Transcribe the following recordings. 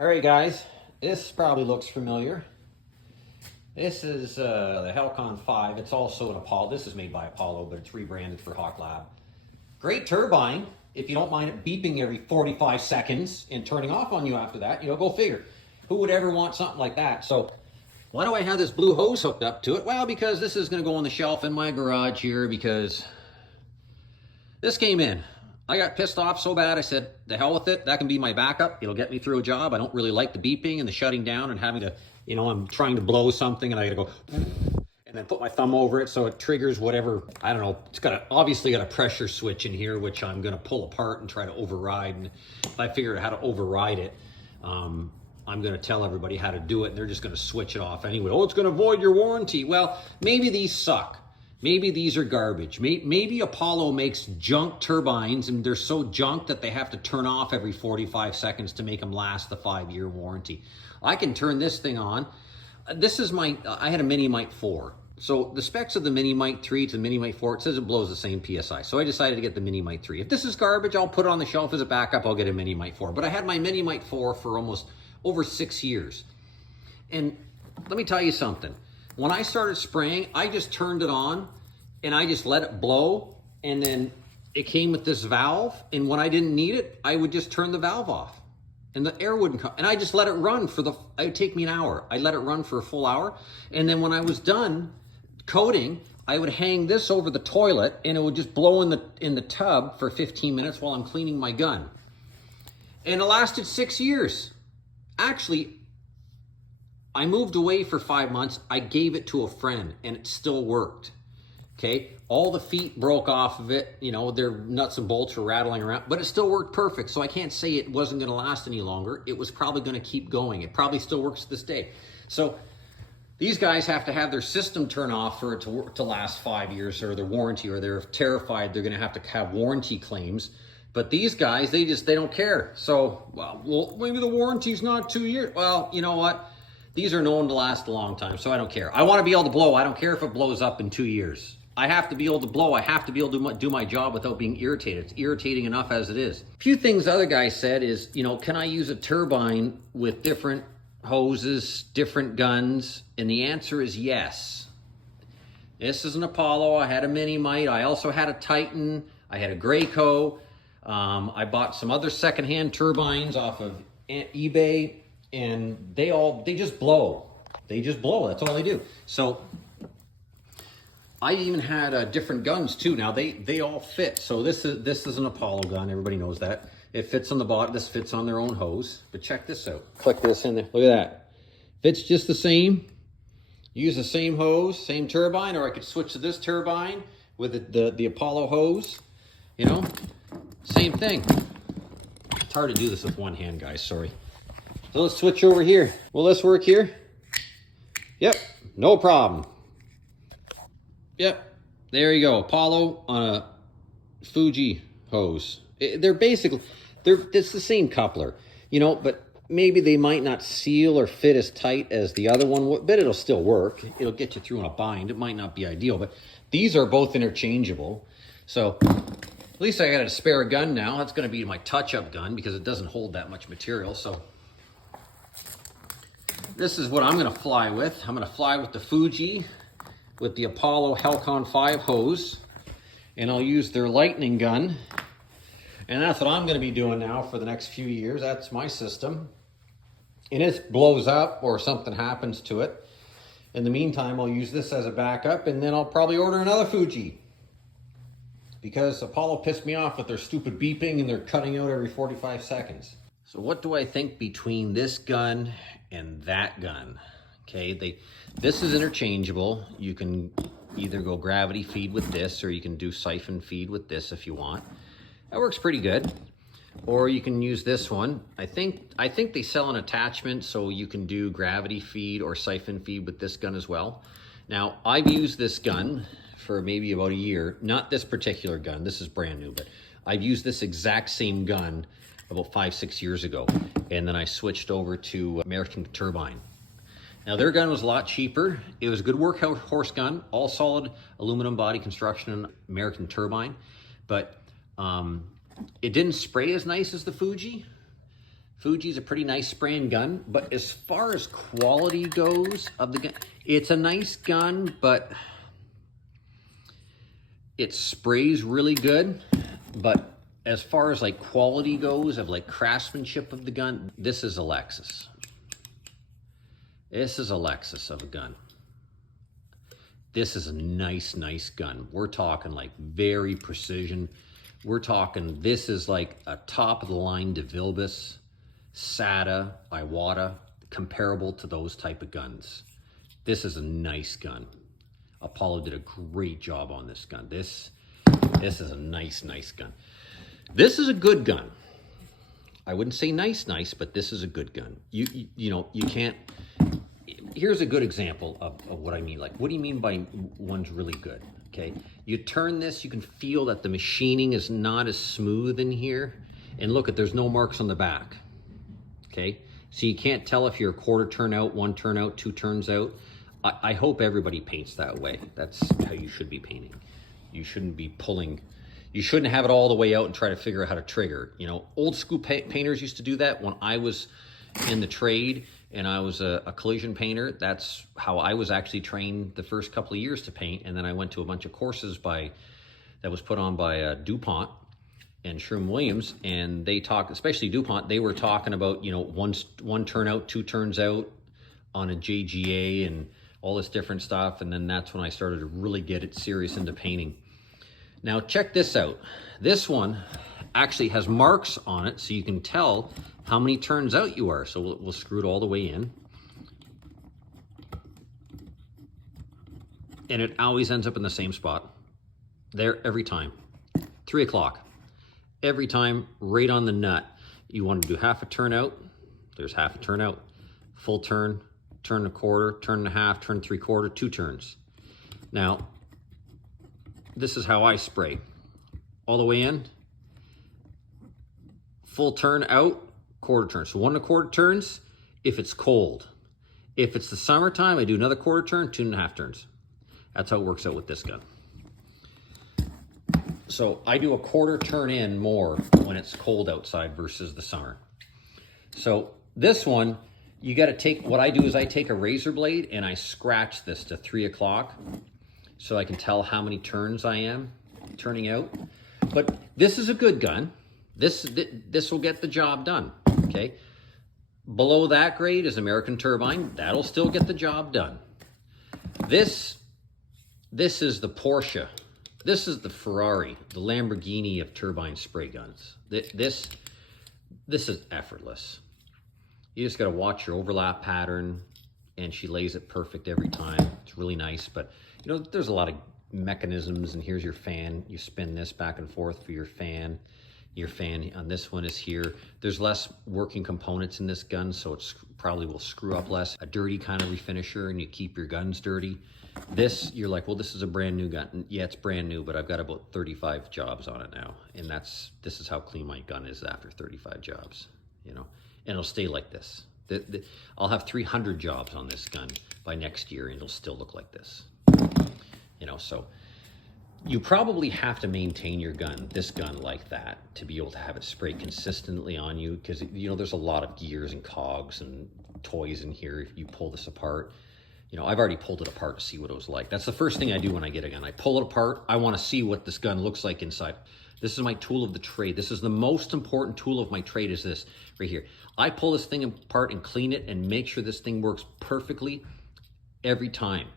All right, guys, this probably looks familiar. This is the Halcon 5. It's also an Apollo. This is made by Apollo, but it's rebranded for Hawk Lab. Great turbine, if you don't mind it beeping every 45 seconds and turning off on you after that. Go figure. Who would ever want something like that? So why do I have this blue hose hooked up to it? Well, because this is going to go on the shelf in my garage here because this came in. I got pissed off so bad, I said, the hell with it. That can be my backup. It'll get me through a job. I don't really like the beeping and the shutting down and having to, I'm trying to blow something and I gotta go and then put my thumb over it so it triggers whatever, I don't know. It's obviously got a pressure switch in here, which I'm gonna pull apart and try to override. And if I figure out how to override it, I'm gonna tell everybody how to do it and they're just gonna switch it off anyway. Oh, it's gonna void your warranty. Well, maybe these suck. Maybe these are garbage. Maybe Apollo makes junk turbines and they're so junk that they have to turn off every 45 seconds to make them last the 5-year warranty. I can turn this thing on. This is I had a Mini Mite 4. So the specs of the Mini Mite 3 to the Mini Mite 4, it says it blows the same PSI. So I decided to get the Mini Mite 3. If this is garbage, I'll put it on the shelf as a backup. I'll get a Mini Mite 4. But I had my Mini Mite 4 for almost over 6 years. And let me tell you something. When I started spraying, I just turned it on and I just let it blow. And then it came with this valve. And when I didn't need it, I would just turn the valve off and the air wouldn't come. And I just let it run it would take me an hour. I let it run for a full hour. And then when I was done coating, I would hang this over the toilet and it would just blow in the tub for 15 minutes while I'm cleaning my gun. And it lasted 6 years. Actually, I moved away for 5 months. I gave it to a friend and it still worked. Okay, all the feet broke off of it. Their nuts and bolts were rattling around, but it still worked perfect. So I can't say it wasn't going to last any longer. It was probably going to keep going. It probably still works to this day. So these guys have to have their system turn off for it to last 5 years or their warranty, or they're terrified they're going to have warranty claims. But these guys, they don't care. So, well, maybe the warranty's not 2 years. Well, you know what? These are known to last a long time, so I don't care. I want to be able to blow. I don't care if it blows up in 2 years. I have to be able to blow. I have to be able to do my job without being irritated. It's irritating enough as it is. A few things other guys said is, can I use a turbine with different hoses, different guns? And the answer is yes. This is an Apollo. I had a Mini Mite. I also had a Titan. I had a Graco. I bought some other secondhand turbines off of eBay, and they just blow. They just blow. That's all they do. So I even had different guns too. Now they all fit. So this is an Apollo gun. Everybody knows that. It fits on the bottom. This fits on their own hose. But check this out. Click this in there. Look at that. Fits just the same. Use the same hose, same turbine, or I could switch to this turbine with the Apollo hose. Same thing. It's hard to do this with one hand, guys. Sorry. So let's switch over here. Will this work here? Yep. No problem. Yep, there you go. Apollo on a Fuji hose. It's the same coupler, but maybe they might not seal or fit as tight as the other one, but it'll still work. It'll get you through in a bind. It might not be ideal, but these are both interchangeable. So at least I got a spare gun now. That's going to be my touch-up gun because it doesn't hold that much material. So this is what I'm going to fly with. I'm going to fly with the Fuji, with the Apollo Halcon 5 hose, and I'll use their lightning gun. And that's what I'm going to be doing now for the next few years. That's my system. And it blows up or something happens to it. In the meantime, I'll use this as a backup, and then I'll probably order another Fuji, because Apollo pissed me off with their stupid beeping and they're cutting out every 45 seconds. So what do I think between this gun and that gun? Okay, this is interchangeable. You can either go gravity feed with this, or you can do siphon feed with this if you want. That works pretty good. Or you can use this one. I think they sell an attachment so you can do gravity feed or siphon feed with this gun as well. Now, I've used this gun for maybe about a year. Not this particular gun. This is brand new, but I've used this exact same gun about 5-6 years ago. And then I switched over to American Turbine. Now their gun was a lot cheaper. It was a good workhorse gun, all solid aluminum body construction, American Turbine, but it didn't spray as nice as the Fuji. Fuji's a pretty nice spraying gun, but as far as quality goes of the gun, it's a nice gun, but it sprays really good. But as far as like quality goes of like craftsmanship of the gun, this is a Lexus. This is a Lexus of a gun. This is a nice gun. We're talking like very precision. We're talking, this is like a top of the line DeVilbiss, SATA, Iwata, comparable to those type of guns. This is a nice gun. Apollo did a great job on this gun. This is a nice gun. This is a good gun. I wouldn't say nice, but this is a good gun. You know, you can't, here's a good example of what I mean. Like, what do you mean by one's really good? Okay, you turn this, you can feel that the machining is not as smooth in here. And look, there's no marks on the back. Okay, so you can't tell if you're a quarter turn out, one turn out, two turns out. I hope everybody paints that way. That's how you should be painting. You shouldn't be pulling, you shouldn't have it all the way out and try to figure out how to trigger. You know, old school painters used to do that. When I was in the trade and I was a collision painter, that's how I was actually trained the first couple of years to paint. And then I went to a bunch of courses that was put on by DuPont and Sherwin-Williams, and they talk, especially DuPont, they were talking about, you know, one turn out, two turns out on a JGA and all this different stuff. And then that's when I started to really get it serious into painting. Now check this out. This one actually has marks on it, so you can tell how many turns out you are. So we'll screw it all the way in. And it always ends up in the same spot. There every time. 3 o'clock. Every time, right on the nut. You want to do half a turn out, there's half a turn out. Full turn, turn and a quarter, turn and a half, turn 3/4, 2 turns. Now, this is how I spray. All the way in, full turn out, quarter turn. So 1 1/4 turns if it's cold. If it's the summertime, I do another quarter turn, 2 1/2 turns. That's how it works out with this gun. So I do a quarter turn in more when it's cold outside versus the summer. So this one, you got to take, what I do is I take a razor blade and I scratch this to 3 o'clock so I can tell how many turns I am turning out. But this is a good gun. This will get the job done, okay? Below that grade is American Turbine. That'll still get the job done. This is the Porsche. This is the Ferrari, the Lamborghini of turbine spray guns. This is effortless. You just got to watch your overlap pattern, and she lays it perfect every time. It's really nice, but you know, there's a lot of mechanisms, and here's your fan. You spin this back and forth for your fan. Your fan on this one is here. There's less working components in this gun, so it's probably will screw up less. A dirty kind of refinisher, and you keep your guns dirty. This, you're like, well, this is a brand new gun. And yeah, it's brand new, but I've got about 35 jobs on it now. And this is how clean my gun is after 35 jobs, you know, and it'll stay like this. I'll have 300 jobs on this gun by next year, and it'll still look like this, you know. So you probably have to maintain your gun, this gun, like that to be able to have it spray consistently on you, because, you know, there's a lot of gears and cogs and toys in here if you pull this apart. You know, I've already pulled it apart to see what it was like. That's the first thing I do when I get a gun. I pull it apart. I want to see what this gun looks like inside. This is my tool of the trade. This is the most important tool of my trade, is this right here. I pull this thing apart and clean it and make sure this thing works perfectly every time.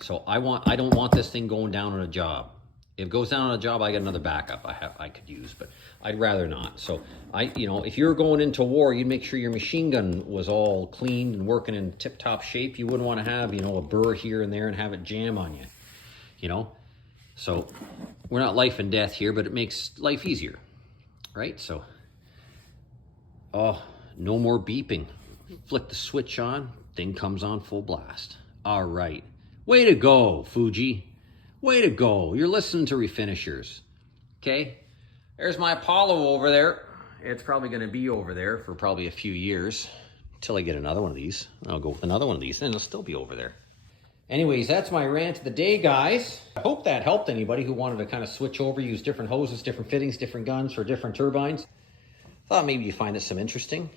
So I don't want this thing going down on a job. If it goes down on a job, I got another backup I could use, but I'd rather not. So you know, if you're going into war, you'd make sure your machine gun was all cleaned and working in tip-top shape. You wouldn't want to have, you know, a burr here and there and have it jam on you, you know. So we're not life and death here, but it makes life easier, right? So, oh, no more beeping. Flick the switch on, thing comes on full blast. All right, way to go, Fuji. Way to go. You're listening to refinishers. Okay? There's my Apollo over there. It's probably going to be over there for probably a few years until I get another one of these. I'll go with another one of these, and it'll still be over there. Anyways, that's my rant of the day, guys. I hope that helped anybody who wanted to kind of switch over, use different hoses, different fittings, different guns for different turbines. Thought maybe you find this some interesting.